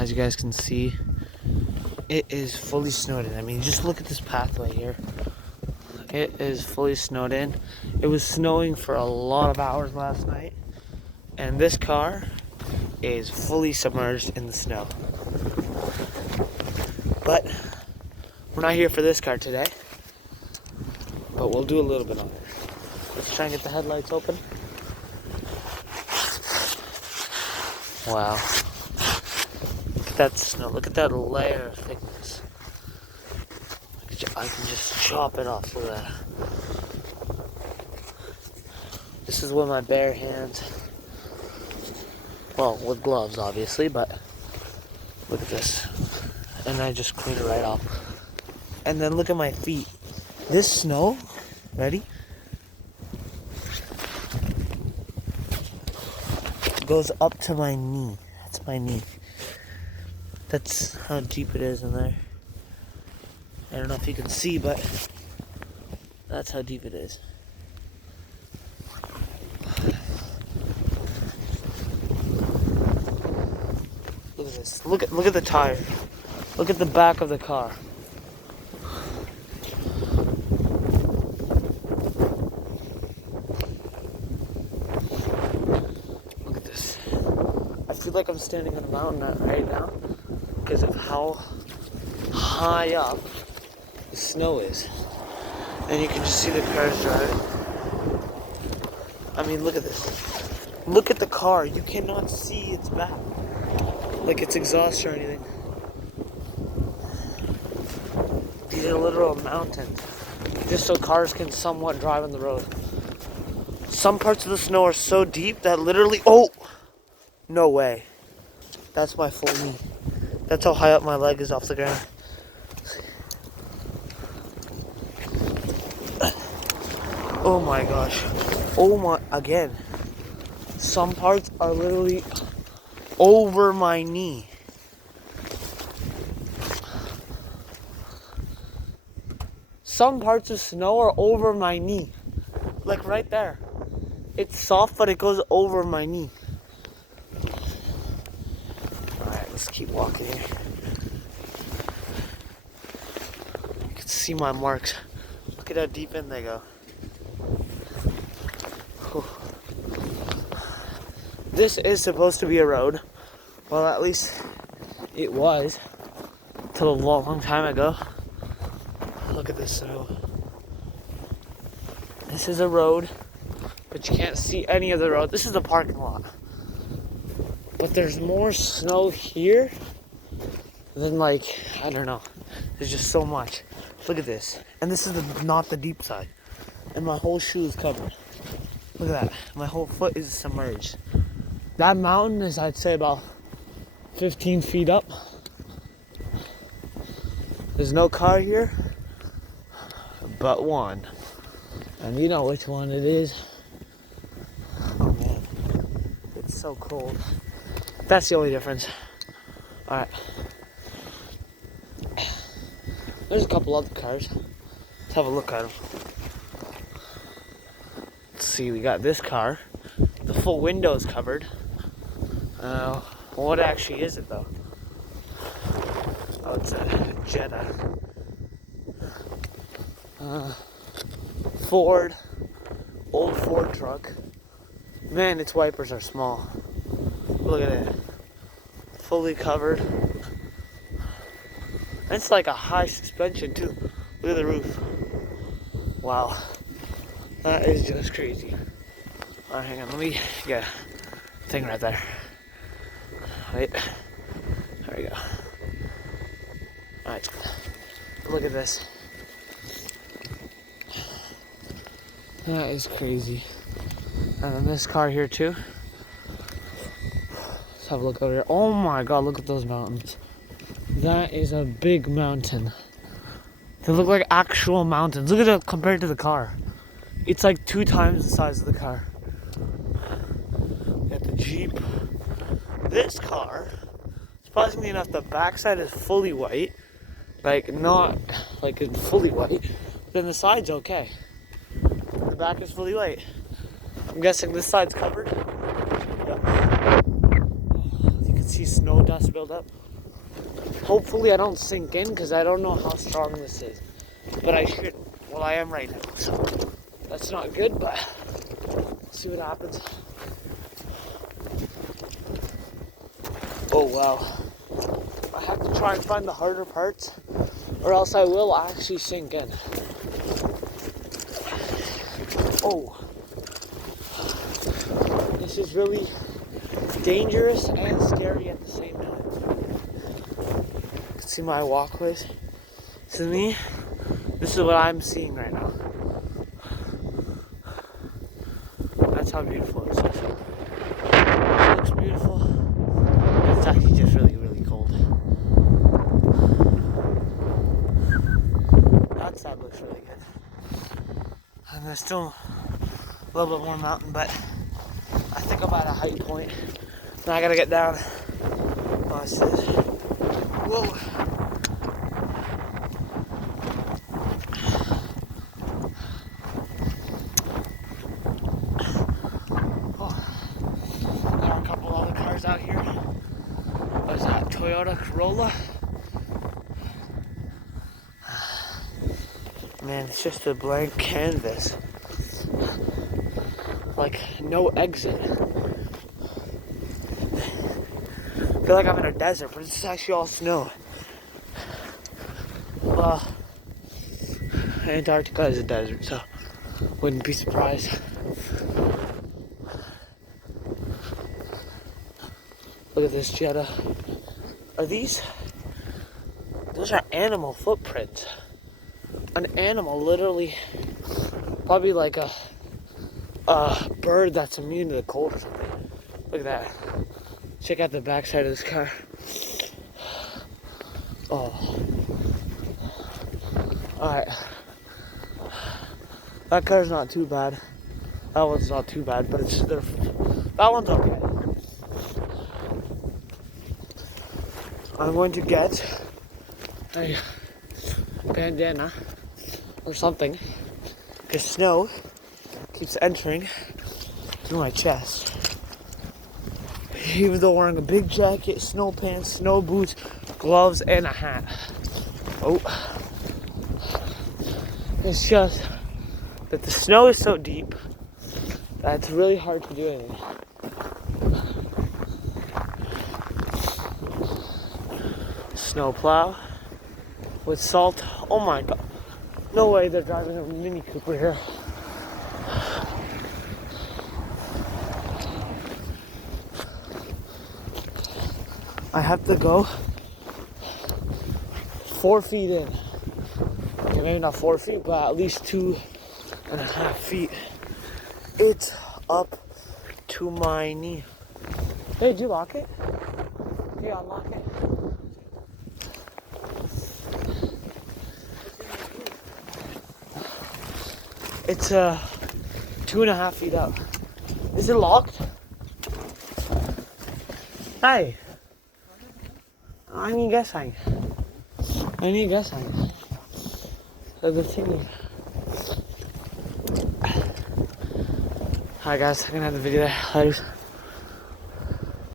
As you guys can see, it is fully snowed in. I mean, just look at this pathway here. It is fully snowed in. It was snowing for a lot of hours last night, and this car is fully submerged in the snow. But we're not here for this car today, but we'll do a little bit on it. Let's try and get the headlights open. Wow. Look at that snow. Look at that layer of thickness. I can just chop it off. Look at that. This is with my bare hands. Well, with gloves, obviously, but look at this. And I just clean it right off. And then look at my feet. This snow, ready? Goes up to my knee. That's my knee. That's how deep it is in there. I don't know if you can see, but that's how deep it is. Look at this. Look at the tire. Look at the back of the car. Look at this. I feel like I'm standing on a mountain right now because of how high up the snow is. And you can just see the cars driving. I mean, look at this. Look at the car. You cannot see its back, like its exhaust or anything. These are literal mountains, just so cars can somewhat drive on the road. Some parts of the snow are so deep that literally, oh, no way. That's my full knee. That's how high up my leg is off the ground. Oh my gosh. Oh my, again. Some parts are literally over my knee. Some parts of snow are over my knee. Like right there. It's soft, but it goes over my knee. Alright, let's keep walking here. You can see my marks. Look at how deep in they go. Whew. This is supposed to be a road. Well, at least it was. Till a long time ago. Look at this snow. This is a road, but you can't see any of the road. This is the parking lot. But there's more snow here than, like, I don't know. There's just so much. Look at this. And this is not the deep side. And my whole shoe is covered. Look at that. My whole foot is submerged. That mountain is, I'd say, about 15 feet up. There's no car here but one. And you know which one it is. Oh man, it's so cold. That's the only difference. Alright. There's a couple other cars. Let's have a look at them. Let's see, we got this car. The full window is covered. What actually is it though? Oh, it's a Jetta. Ford. Old Ford truck. Man, its wipers are small. Look at it. Fully covered. And it's like a high suspension too. Look at the roof. Wow. That is just crazy. Alright, hang on. Let me get a thing right there. Wait. There we go. Alright. Look at this. That is crazy. And then this car here too. Let's have a look over here. Oh my god, look at those mountains. That is a big mountain. They look like actual mountains. Look at it compared to the car. It's like 2 times the size of the car. We got the Jeep. This car, surprisingly enough, the backside is fully white. Like, not like it's fully white. Then the side's okay. The back is fully white. I'm guessing this side's covered. Yeah. You can see see snow dust build up. Hopefully I don't sink in because I don't know how strong this is. But I should. Well, I am right now. So that's not good, but we'll see what happens. Oh, wow. I have to try and find the harder parts or else I will actually sink in. Oh. This is really dangerous and scary at the same time. You can see my walkways. To me, this is what I'm seeing right now. That's how beautiful it is. It looks beautiful. It's actually just really, really cold. That side looks really good. And there's still a little bit more mountain, but I think I'm at a height point. Now I gotta get down. Watch this. Whoa. There are a couple other cars out here. What's that? Toyota Corolla. Man, it's just a blank canvas. Like, no exit. I feel like I'm in a desert, but it's actually all snow. Well, Antarctica is a desert, so wouldn't be surprised. Look at this Jetta. Are these? Those are animal footprints. An animal, literally, probably like a bird that's immune to the cold or something. Look at that. Check out the backside of this car. Oh. Alright. That car's not too bad. That one's not too bad, but it's that one's okay. I'm going to get a bandana or something because snow keeps entering through my chest. Even though wearing a big jacket, snow pants, snow boots, gloves, and a hat. Oh. It's just that the snow is so deep that it's really hard to do anything. Snow plow with salt. Oh my god. No way they're driving a Mini Cooper here. I have to go 4 feet in. Okay, maybe not 4 feet, but at least 2.5 feet. It's up to my knee. Hey, did you lock it? Okay, unlock it. It's 2.5 feet up. Is it locked? Hey. I need guessing. The thing. Alright guys, I'm gonna have the video there. Later.